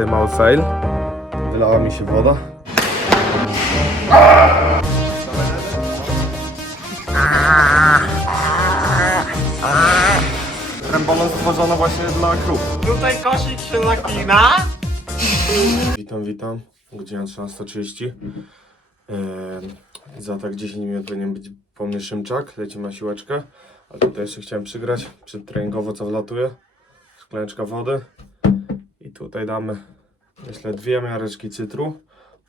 tutaj mały fail. Wylała mi się woda. Trembolon stworzono właśnie dla krów. Tutaj kosik się napina. Witam, witam. Godzina 13.30. Eee, za tak 10 minut powinien być po mnie Szymczak. Lecimy na siłeczkę. A tutaj jeszcze chciałem przygrać przedtreningowo, co wlatuje. Szklaneczka wody. I tutaj damy, myślę, dwie miareczki cytru,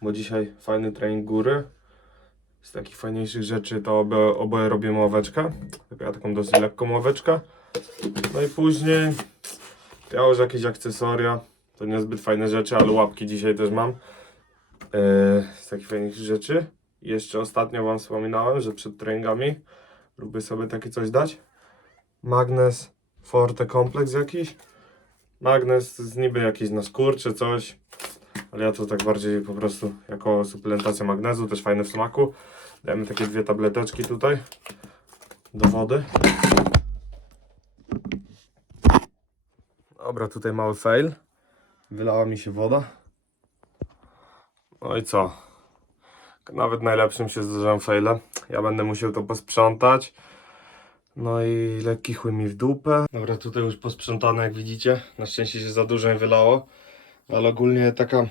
bo dzisiaj fajny trening góry. Z takich fajniejszych rzeczy to oboje, oboje robimy ławeczkę. Ja taką dosyć lekką ławeczkę. No i później ja już jakieś akcesoria. To niezbyt fajne rzeczy, ale łapki dzisiaj też mam. Eee, z takich fajniejszych rzeczy. Jeszcze ostatnio Wam wspominałem, że przed treningami lubię sobie takie coś dać. Magnes Forte kompleks jakiś. Magnes z niby jakiś na skór czy coś. Ale ja to tak bardziej po prostu jako suplementacja magnezu, też fajne w smaku. Dajemy takie dwie tableteczki tutaj do wody. Dobra, tutaj mały fail. Wylała mi się woda. No i co? Nawet najlepszym się zdarzają faile. Ja będę musiał to posprzątać. No i lekki chuj mi w dupę. Dobra, tutaj już posprzątane jak widzicie. Na szczęście się za dużo nie wylało. Ale ogólnie taka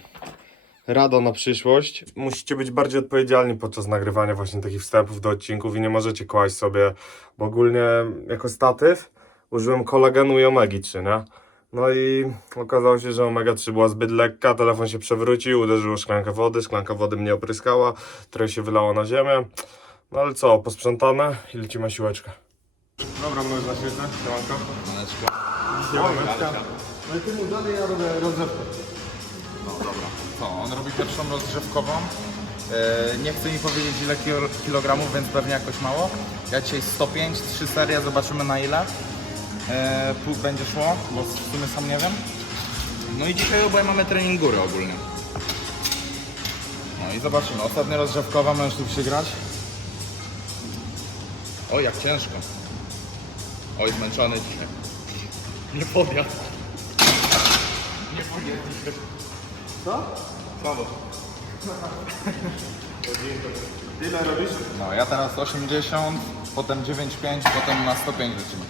rada na przyszłość. Musicie być bardziej odpowiedzialni podczas nagrywania właśnie takich wstępów do odcinków i nie możecie kłaść sobie, bo ogólnie jako statyw użyłem kolagenu i omegi 3, nie? No i okazało się, że omega 3 była zbyt lekka, telefon się przewrócił, uderzyło szklankę wody, szklanka wody mnie opryskała, trochę się wylało na ziemię. No ale co, posprzątane i lecimy siłeczkę. Dobra, możesz na świecę, siemanko. No i ty mu dalej, ja robię rozrzewkę. No dobra. To on robi pierwszą rozgrzewkową. E, nie chcę mi powiedzieć ile kilo- kilogramów, więc pewnie jakoś mało. Ja dzisiaj 105, 3 serie, zobaczymy na ile. E, pół będzie szło, bo w sumie sam nie wiem. No i dzisiaj oboje mamy trening góry ogólnie. No i zobaczymy. Ostatnia rozgrzewkowa, możesz tu przygrać. Oj, jak ciężko. Oj, zmęczony dzisiaj. Nie podjadł. Nie podjadł dzisiaj. Słabo. Ile robisz? No, ja teraz 80, potem 9,5, potem na 105 lecimy.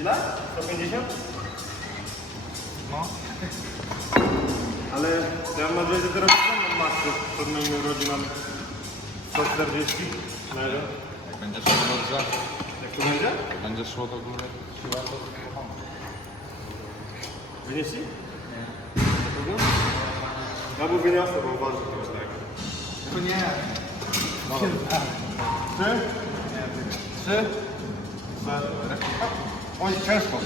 Ile? 150? No. Ale ja mam nadzieję, że teraz mam masy przed moimi urodzinami. 140? Na? Jak będzie szło dobrze, To będzie? będzie szło do góry, siła to. Wynieśli? Nie. Ja bym wyniosę, bo uważam to już tak. To nie. Trzy? Trzy? Oj, ciężko.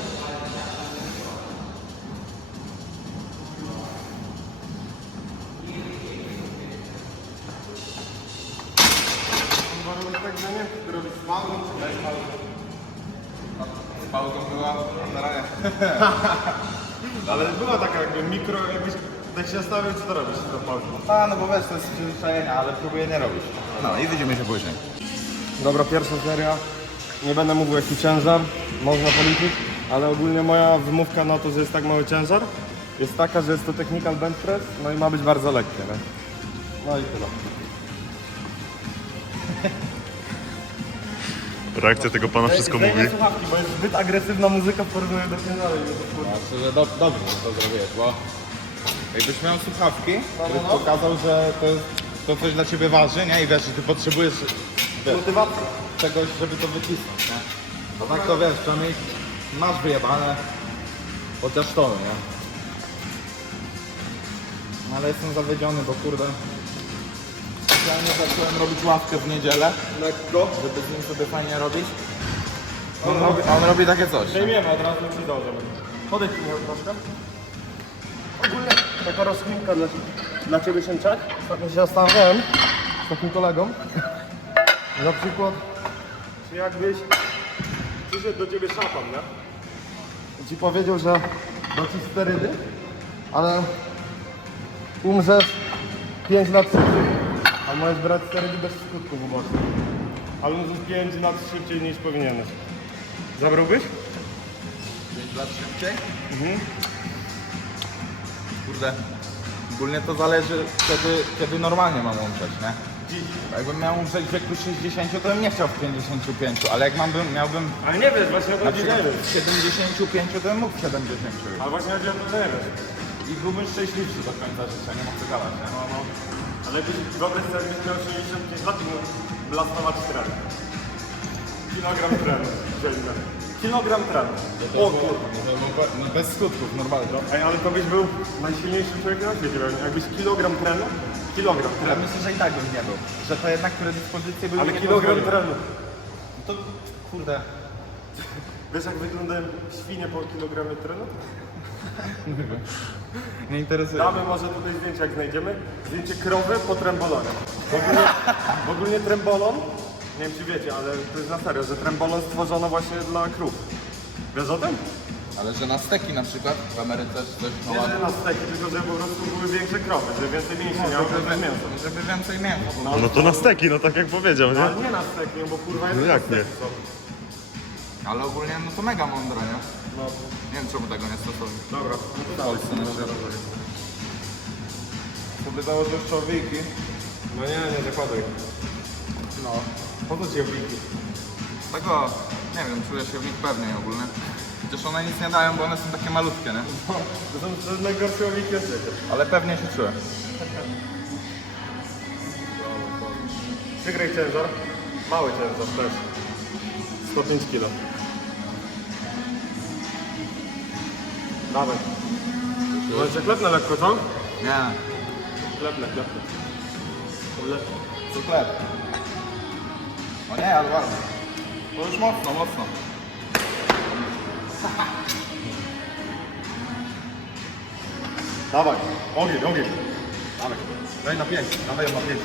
Ale była taka jakby mikro, jakbyś tak się nastawił, co to robisz do pauzy? A, no bo wiesz, to jest przyzwyczajenie, ale próbuję nie robić. No i widzimy się później. Dobra, pierwsza seria. Nie będę mówił jaki ciężar, można policzyć, ale ogólnie moja wymówka na to, że jest tak mały ciężar, jest taka, że jest to technical bench press, no i ma być bardzo lekkie, nie? No i tyle. Reakcja tego pana wszystko mówi. Zdejmę słuchawki, bo jest zbyt agresywna muzyka w porównaniu do wkurza. Znaczy, że do, dobrze, że to zrobiłeś, bo jakbyś miał słuchawki, których pokazał, że to, jest, to coś dla ciebie waży, nie? I wiesz, że ty potrzebujesz wiesz, Motywacja. czegoś, żeby to wycisnąć, nie? No tak to wiesz, przynajmniej masz wyjebane chociaż to, nie? No ale jestem zawiedziony, bo kurde Specjalnie zacząłem robić ławkę w niedzielę, Lekko. żeby z nim sobie fajnie robić. On robi, a on robi takie coś. Zdejmiemy od razu przy dole. Podejdź mi troszkę. Ogólnie taka rozkminka dla, dla Ciebie, Siemczak. Ostatnio się zastanawiałem z takim kolegą. Na przykład, czy jakbyś przyszedł do Ciebie szatan, nie? Ci powiedział, że da Ci sterydy, ale umrzesz 5 lat szybciej. A możesz brać sterydy bez skutków ubocznych. Ale umrzesz 5 lat szybciej niż powinieneś. Zabrałbyś? 5 lat szybciej? Mhm. Kurde, Ogólnie to zależy kiedy, kiedy normalnie mam umrzeć, nie? Jakbym miał umrzeć w wieku 60, to bym nie chciał w 55, ale jak mam bym, miałbym Ale nie wiesz, właśnie na przykład w 75, to bym mógł w 70 już. Ale właśnie chodzi o to, że nie wiesz. I byłbym szczęśliwszy do końca życia, nie co gadać, nie? No, no. Ale wyobraź sobie, jakbyś miał 65 lat i mógł blastować tren. Kilogram dziennie. Kilogram trenu. O kurwa. No, bez skutków, normalnie. Ej, ale to byś był najsilniejszym człowiekiem na świecie. pewnie. Jakbyś kilogram trenu, kilogram Ja trenu. myślę, że i tak bym nie był. Że to jednak predyspozycje były Ale kilogram trenu. To kurde. Wiesz jak wyglądają świnie po kilogramie trenu? Nie interesuje. Damy może tutaj zdjęcie jak znajdziemy. Zdjęcie krowy po trembolonie. W ogóle, w ogóle trembolon, nie wiem czy wiecie, ale to jest na serio, że trembolon stworzono właśnie dla krów. Wiesz o tym? Ale że na steki na przykład w Ameryce czy coś no Nie, że na steki, tylko że po prostu były większe krowy, że więcej mięśni miały, żeby, żeby mięso. żeby więcej mięsa. No to na steki, no tak jak powiedział, nie? Ale nie na steki, bo kurwa No jak nie? steki są. Ale ogólnie no to mega mądre, nie? No, Nie wiem czemu tego nie stosują. dobra. W Polsce na założysz człowieki. No nie, nie zakładaj. No. Po co ci obliki? Tego, nie wiem, czuję się w nich pewniej ogólnie. Chociaż one nic nie dają, bo one są takie malutkie, nie? To są to jest najgorsze obliki na świecie. Ale pewnie się czuję. Przygraj ciężar. Mały ciężar też. 105 kg. Dawaj. Może cię klepnę lekko, co? Nie. Klepnę, klepnę. Klepnę. Cuklet. O nie, ale ładnie. To już mocno, mocno. Dawaj. Ogień, ogień. Dawaj. Daj na 5. Dawaj na 5.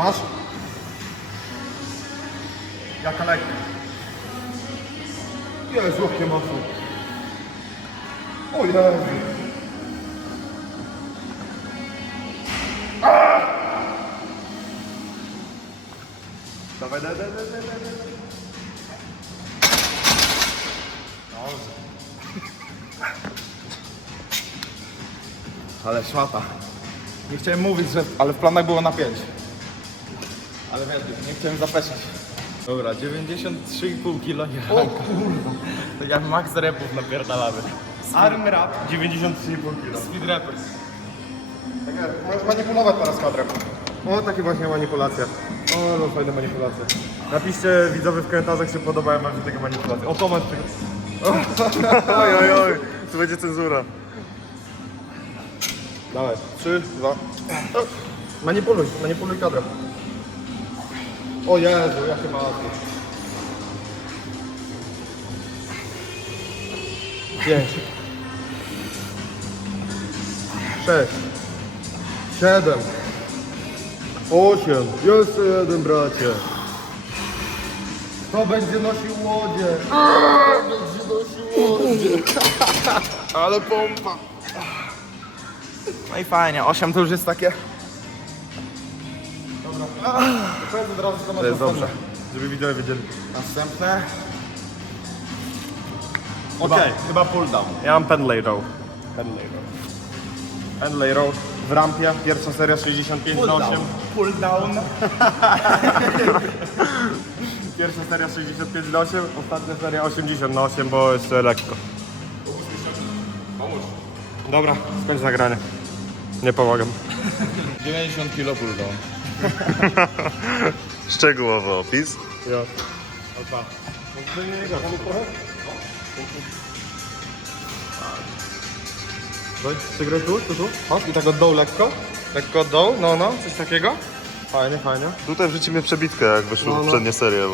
Masz? Jaka lekka. Jezu, jakie mocno. O Jezu. Dawaj, daj, daj, daj, daj, daj, daj. Ale szmata. Nie chciałem mówić, że... Ale w planach było na 5. Ale wiesz, nie chciałem zapeszać. Dobra, 93,5 kg nie O kurwa. To jak max repów napierdalamy. Arm rap 93,5 kg. Speed rappers. Możesz manipulować teraz kadrem. O, takie właśnie manipulacje. O, no fajne manipulacje. Napiszcie widzowie w komentarzach, czy podobają wam się takie manipulacje. O, Tomasz tego. Oj, oj, oj, tu będzie cenzura. Dawaj. Trzy, dwa. Manipuluj, manipuluj kadrem. O Jezu, jakie małatkie. Pięć. Sześć. Siedem. Osiem. Jeszcze jeden, bracie. Kto będzie nosił łodzie? Kto będzie nosił łodzie? Ale pompa. No i fajnie, 8 to już jest takie... Powiedz od razu, co masz To jest następne, dobrze. Żeby widzowie wiedzieli. Następne... Okej. Chyba pull down. Ja mam Penlay Row. Penlay Row. Penlay Row w rampie, pierwsza seria 65 na 8. Pull down. Pierwsza seria 65 na 8, ostatnia seria 80 na 8, bo jeszcze lekko. Pomóż. Dobra, skończ nagranie. Nie pomagam. 90 kg pull down. Szczegółowy opis. Ja. Opa. No przegraj tu, tu, tu. Chodź i tak od dołu lekko. Lekko od dołu, no, no, coś takiego. Fajnie, fajnie. Tutaj wrzucimy przebitkę, jak wyszły No, no. poprzednie serie.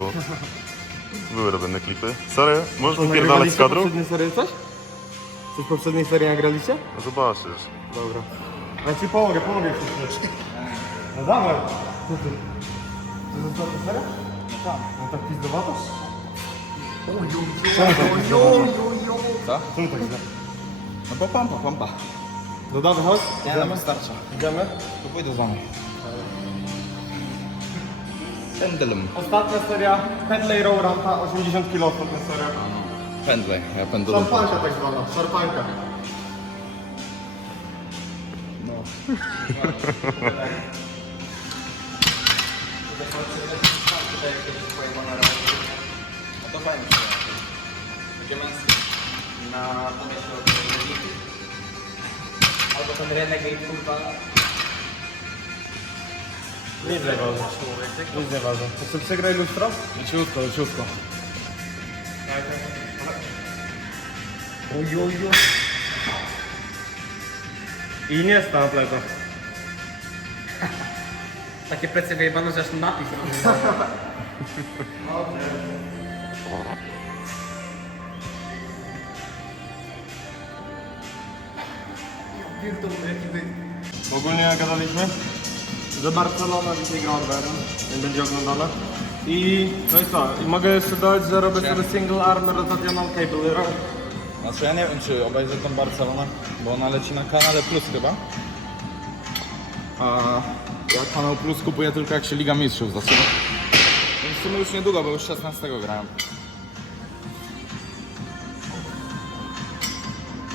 Były robione klipy. Sorry, możesz mi pierdalać z kadru? poprzedniej serii coś? Coś w poprzedniej serii nagraliście? No Zobaczysz. Dobra. Ja ci pomogę, pomogę ci. No dawaj. Co ty? To jest ostatnia seria? No tak. No tak pizdowato? Co? Czemu tak źle? No bo pompa, pompa. No dobra, chodź. Nie, no wystarcza. Idziemy. To pójdę za mną. Pendulum. Ostatnia seria Pedley Row Rampa 80 kg to ta seria. Pendley, ja pendulum. Szarpanka tak zwana, szarpanka. No to fajnie. Będzie męski. Na pomyśle o Albo ten Renegade kurwa. Nic nie ważne. Nic nie ważne. To sobie przegraj lustro? Leciutko, leciutko. Ojojo. I nie sta na plecach. Takie plecy wyjebane, że aż napis robię. Ogólnie gadaliśmy, że Barcelona dzisiaj gra Bayern, nie będzie oglądana. I no i co? I mogę jeszcze dodać, że robię sobie single arm rotational cable. Znaczy ja nie wiem czy obejrzę tą Barcelonę, bo ona leci na kanale Plus chyba. A ja kanał Plus kupuję tylko jak się Liga Mistrzów zaczyna. Więc w sumie już niedługo, bo już 16 grałem.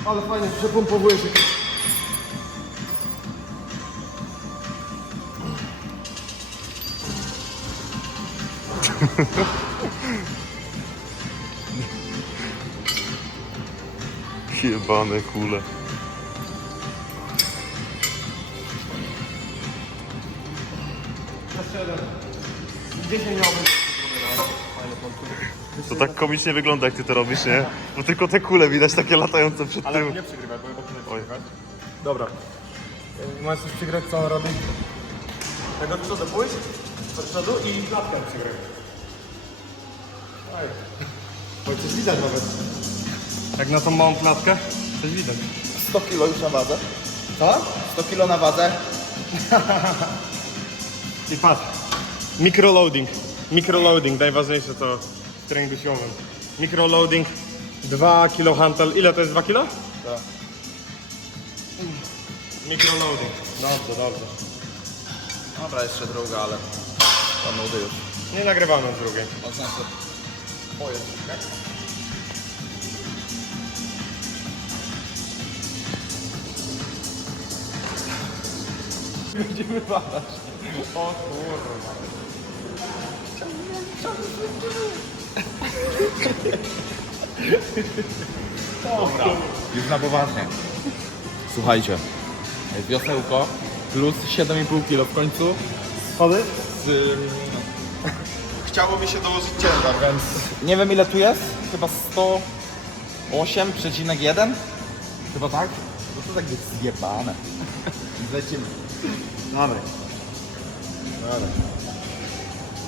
Ale fajnie, przepompowuje się. Jebane kule. Jeszcze jeden. 10 miałbym. To tak komicznie wygląda jak ty to robisz, nie? Bo tylko te kule widać takie latające przed Ale tym. nie przegrywaj, bo ja potem Oj. Dobra. Y, Możesz coś przygrać, co on robi? Tak od przodu pójść, od przodu i klatkę przygrać. Oj. Bo coś widać nawet. Jak na tą małą klatkę, coś widać. 100 kilo już na wadze. Co? 100 kilo na wadze. I patrz. Microloading. Microloading, najważniejsze to w treningu siłowym. Microloading, 2 kg hantel. Ile to jest 2 kg? Tak. Microloading. Dobrze, dobrze. Dobra, jeszcze druga, ale to nudy już. Nie nagrywamy drugiej. Można sobie... Będziemy badać. O kurwa. Już na poważnie. Słuchajcie, wiosełko plus 7,5 kg w końcu. Schody? Z, chciało mi się dołożyć ciężar, więc nie wiem ile tu jest, chyba 108,1 Chyba tak? No to tak jest zjebane. Lecimy. Dawaj. Dawaj.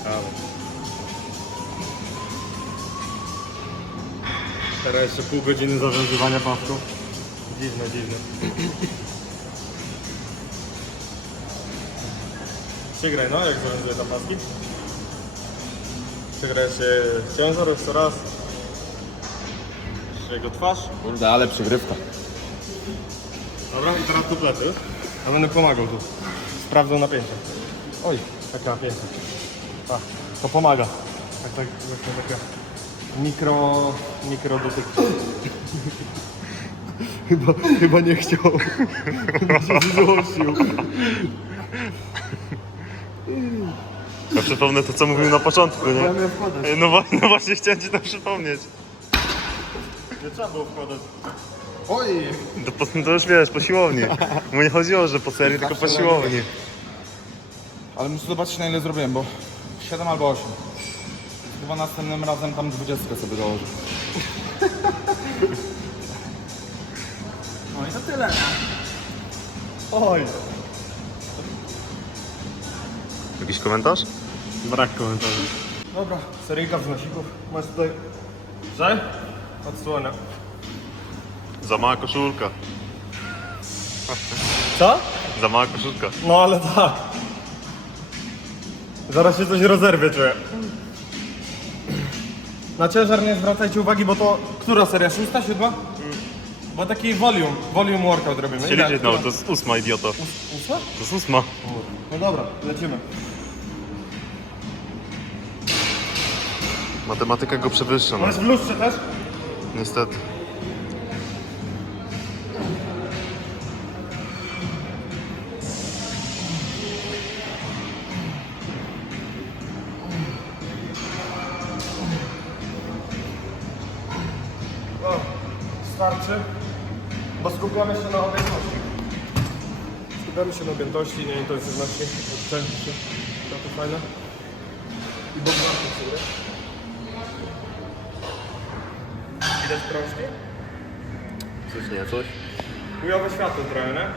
Dawaj. Teraz jeszcze pół godziny zawiązywania pasków. Dziwne, dziwne. Przygraj, no jak zawiązuję te paski. Przygraj się ciężar jeszcze raz. Jeszcze jego twarz. Kurde, ale przygrywka. Dobra, i teraz tu plecy. Ja będę pomagał tu. Sprawdzę napięcie. Oj, Takie napięcie. Tak, to pomaga. Tak, tak, właśnie takie mikro, mikro dotyk. chyba, chyba nie chciał. chyba się złościł. Ja przypomnę to, co mówił na początku, nie? Ja miałem wkładać. No, wa- no właśnie chciałem ci to przypomnieć. Nie trzeba było wkładać. Oj! To, po, to już wiesz, po siłowni. Mu nie chodziło, że po serii, tylko po siłowni. Ale muszę zobaczyć na ile zrobiłem, bo 7 albo 8. Chyba następnym razem tam 20 sobie dołożę. No i to tyle? Oj. Jakiś komentarz? Brak komentarzy. Dobra, seryjka wznosików. Masz tutaj... Że? Odsłonę. Za mała koszulka. Co? Za mała koszulka. No ale tak. Zaraz się coś rozerwie, czuję. Na ciężar nie zwracajcie uwagi, bo to... Która seria? Szósta, siódma? Bo taki volume, volume workout robimy. Się liczyć, no, to jest ósma, idioto. Ósma? To jest ósma. No dobra, lecimy. Matematyka go przewyższa, no. Masz w lustrze też? Niestety. Na objętości, nie intensywności. To to fajne. I bo sobie. Widać krążki? Coś nie, coś? Chujowe światło trochę, nie?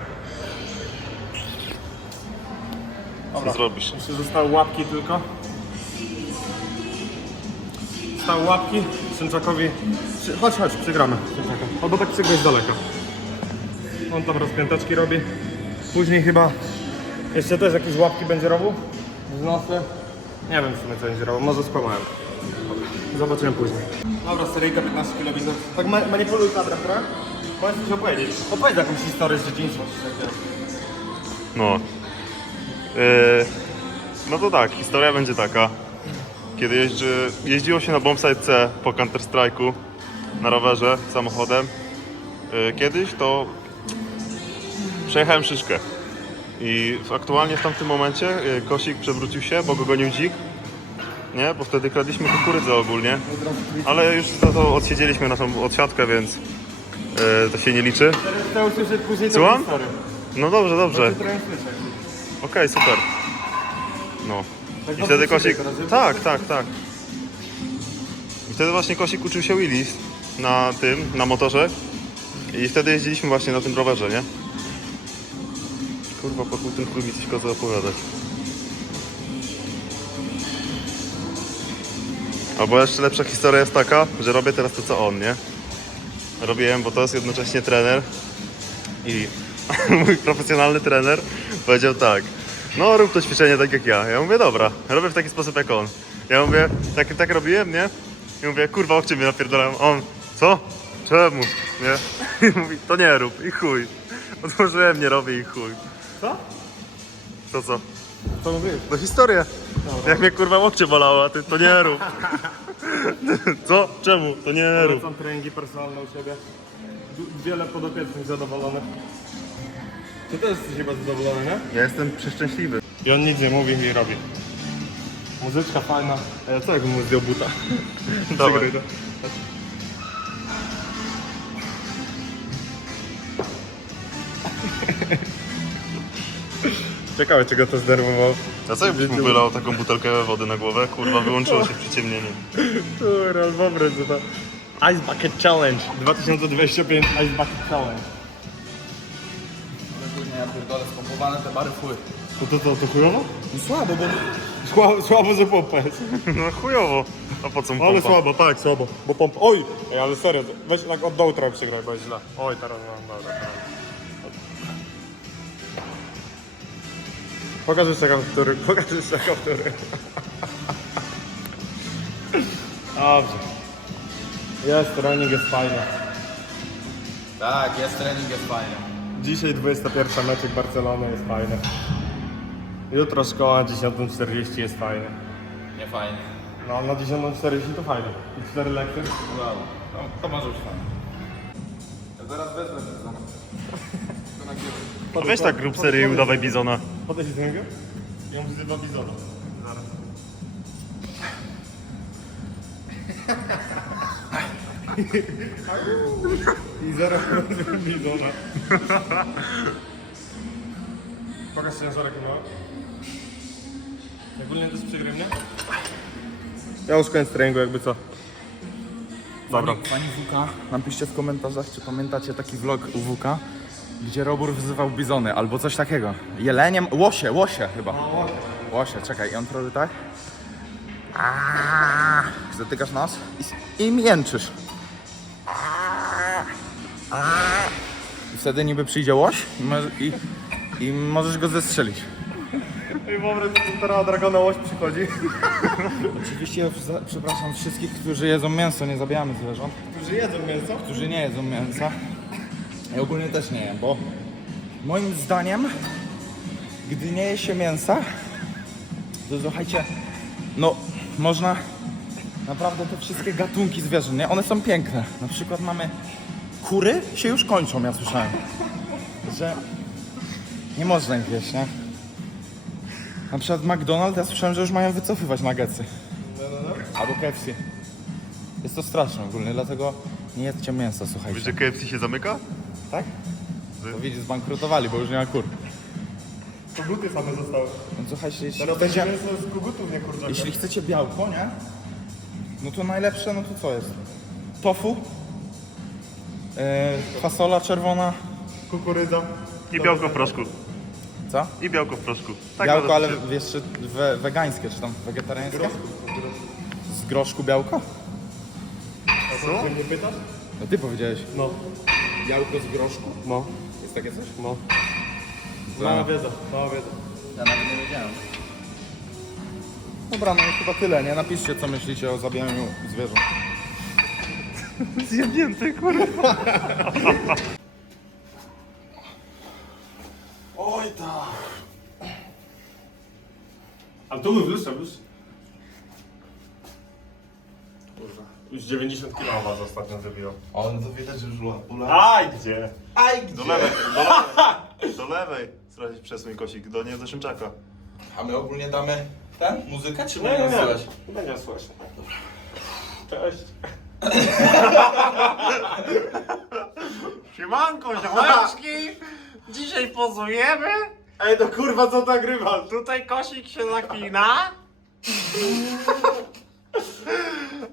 Co zrobisz? Jeszcze zostały łapki tylko. Zostały łapki. Szymczakowi... Chodź, chodź, przegramy. Szymczaka. Albo tak z daleka. On tam rozpięteczki robi. Później chyba jeszcze też jakieś łapki będzie robił. Wznosy. Nie wiem w sumie co będzie robił. Może skłamałem. Zobaczymy później. Dobra, seryjka 15 km. Tak ma manipuluj kadrem, prawda? Możesz coś opowiedzieć. Opowiedz jakąś historię z dzieciństwa. czy coś takiego. No. Yy, no to tak, historia będzie taka. Kiedy jeździ, jeździło się na Bombsite C po Counter Strike'u na rowerze samochodem, yy, kiedyś to przejechałem szyszkę. I aktualnie w tamtym momencie yy, Kosik przewrócił się, bo go gonił dzik. Nie, bo wtedy kradliśmy kukurydzę ogólnie. Ale już za to odsiedzieliśmy naszą odsiadkę, więc yy, to się nie liczy. Chcę usłyszeć później tę Słucham? No dobrze, dobrze. Słyszeć. Okej, super. No. Tak I wtedy Kosik. Tak, tak, tak. I wtedy właśnie Kosik uczył się Willis na tym, na motorze. I wtedy jeździliśmy właśnie na tym rowerze, nie? Kurwa, ten chuj mi coś koza opowiadać. Albo jeszcze lepsza historia jest taka, że robię teraz to co on, nie? Robiłem, bo to jest jednocześnie trener i mój profesjonalny trener powiedział tak, no rób to ćwiczenie tak jak ja. Ja mówię, dobra, robię w taki sposób jak on. Ja mówię, tak, tak robiłem, nie? I mówię, kurwa, oczy mnie napierdalają. On, co? Czemu? Nie? I mówi, to nie rób i chuj. Otworzyłem, nie robię i chuj. Co? To co? Co mówisz? No historię. Jak mnie kurwa łokcie bolało, a ty to nie rób. Co? Czemu? To nie rób. Polecam treningi personalne u siebie. Wiele podopiecznych zadowolonych. Ty też jesteś chyba zadowolony, nie? Ja jestem przeszczęśliwy. I on nic nie mówi i robi. Muzyczka fajna. A ja co jakbym mu zdjął buta? Dawaj. Ciekawe czego to zdenerwowało. A co jakbyś mu wylał taką butelkę wody na głowę? Kurwa, wyłączyło się przyciemnienie. Kurwa, wyobraź sobie to. Ice Bucket Challenge 2025 Ice Bucket Challenge. Nie, ja pierdolę, spompowane te bary fuły. To to, to, to chujowo? No słabo, bo... Słabo, słabo że pompa jest. No chujowo. A po co mu Ale pompa? słabo, tak, słabo. Bo pompa. Oj! Ej, ale serio, weź tak od dołu trochę przygraj, bo jest źle. Oj, teraz mam, dobra, teraz. Pokaż jeszcze kaptury, pokaż jeszcze kaptury. Dobrze. Jest, trening jest fajny. Tak, jest trening, jest fajnie. Dzisiaj 21 meczek Barcelony jest fajny. Jutro szkoła 10.40 jest fajny. Nie fajnie. No, na 10.40 to fajnie. I 4 lekcje. Wow. No, to może być fajnie. Ja zaraz wezmę bizona. No weź tak grób serię i udawaj Bizona. Podejdź do niego. Ja mu wzywa bizona. Zaraz. I zaraz bizona. Pokaż ciężarek mały. Ogólnie to jest przygrywnie? Ja już koniec treningu jakby co. Dobra. Pani WK, napiszcie w komentarzach, czy pamiętacie taki vlog u WK, gdzie Robur wyzywał bizony albo coś takiego. Jeleniem, łosie, łosie chyba. Łosie, czekaj, i on robi tak. Aaaa, Zatykasz nos i, i mięczysz. Aaaa, aaaa. I wtedy niby przyjdzie łoś i, mo- i, i możesz go zestrzelić. I wyobraź że teraz Dragona Łoś przychodzi. Oczywiście za- przepraszam wszystkich, którzy jedzą mięso, nie zabijamy zwierząt. Którzy jedzą mięso. Którzy nie jedzą mięsa. Ja ogólnie też nie jem, bo moim zdaniem, gdy nie je się mięsa, to słuchajcie, no można naprawdę te wszystkie gatunki zwierząt, nie? One są piękne. Na przykład mamy kury się już kończą, ja słyszałem. Że nie można ich jeść, nie? Na przykład McDonald's, ja słyszałem, że już mają wycofywać nuggetsy. Albo KFC. Jest to straszne ogólnie, dlatego nie jedzcie mięsa, słuchajcie. Wiesz, że KFC się zamyka? Tak? To widzisz, zbankrutowali, bo już nie ma kur. Koguty same zostały. No słuchajcie, jeśli chcecie, z kogutów, nie kurczaka. jeśli chcecie białko, nie? No to najlepsze, no to co jest? Tofu, yy, fasola czerwona, Kukurydza. I białko w proszku. co? I białko w proszku. Tak białko, ale jeszcze we, wegańskie, czy tam wegetariańskie? Z groszku białko? Co? Nie pytasz? No ty powiedziałeś. No. Białko z groszku? No. Jest takie coś? No. Mała wiedza, mała wiedza. Ja nawet nie wiedziałem. Dobra, no chyba tyle, nie? Napiszcie, co myślicie o zabijaniu zwierząt. Zjebnięty, kurwa. Oj tak. Ale tu lustra, lustra. Kurwa. Już 90 kg was ostatnio zrobiło. O, no to widać, że już ula. Aj, gdzie? Aj, Do lewej, do lewej. Do lewej. Sprawdź, przesuń kosik do nie do Szymczaka. A my ogólnie damy ten? Muzykę, czy Nie, nie, będziemy nie. słuchać? Będzie słyszeć. Cześć. Siemanko, ziomeczki! Dzisiaj pozujemy. Ej, to kurwa co nagrywasz? Tutaj kosik się zakina.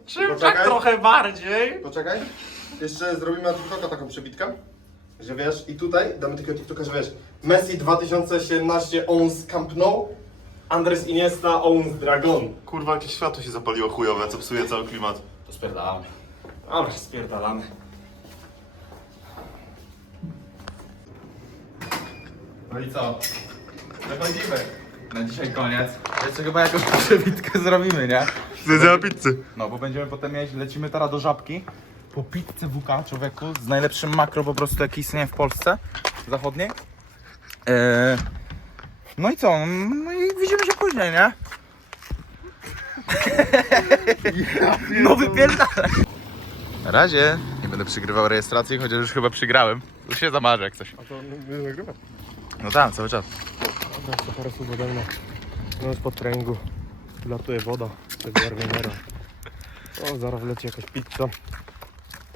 Szymczak Poczekaj. trochę bardziej. Poczekaj. Jeszcze zrobimy na TikToka taką przebitkę. Że wiesz, i tutaj damy takiego TikToka, że wiesz, Messi 2017 owns Camp Nou, Andres Iniesta owns Dragon. Kurwa, jakieś światło się zapaliło chujowe, co psuje cały klimat. To spierdalamy. Dobra, spierdalamy. No i co? Wychodzimy. Na dzisiaj koniec. Jeszcze chyba jakąś przebitkę zrobimy, nie? Zjedzenia pizzy. No, bo będziemy potem jeść, lecimy teraz do Żabki. Po pizzę WK, człowieku, z najlepszym makro po prostu, jaki istnieje w Polsce zachodniej. Eee, no i co? No i widzimy się później, nie? no wypierdalaj. Na razie. Nie będę przygrywał rejestracji, chociaż już chyba przygrałem. Już się zamarzę jak coś. A to nie nagrywa? No tak, cały czas. Dobra, jeszcze parę słów ode mnie. No już po latuje woda z tego Arwienera. O, zaraz wleci jakaś pizza.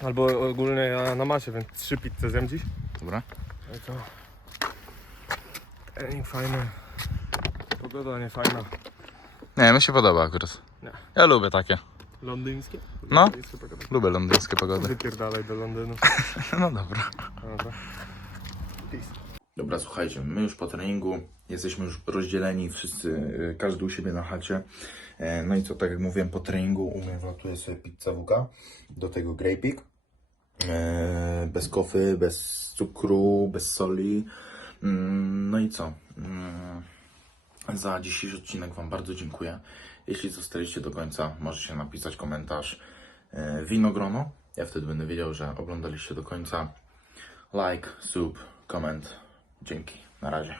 Albo ogólnie ja na masie, więc trzy pizze zjem dziś. Dobra. No i co? Trening fajny. Pogoda nie fajna. Nie, mi się podoba akurat. Nie. Ja lubię takie. Londyńskie? No. Jest pogoda. Lubię londyńskie pogody. Wypierdalaj do Londynu. No dobra. Dobra. Peace. Dobra, słuchajcie, my już po treningu jesteśmy już rozdzieleni, wszyscy, y, każdy u siebie na chacie. E, No i co, tak jak mówiłem, po treningu u mnie wlatuje sobie pizza WK, do tego grejpik. E, Bez kofy, bez cukru, bez soli. Mm, No i co? Mm, Za dzisiejszy odcinek Wam bardzo dziękuję. Jeśli zostaliście do końca, możecie napisać komentarz e, winogrono. Ja wtedy będę wiedział, że oglądaliście do końca. Like, sub, koment. Dzięki. Na razie.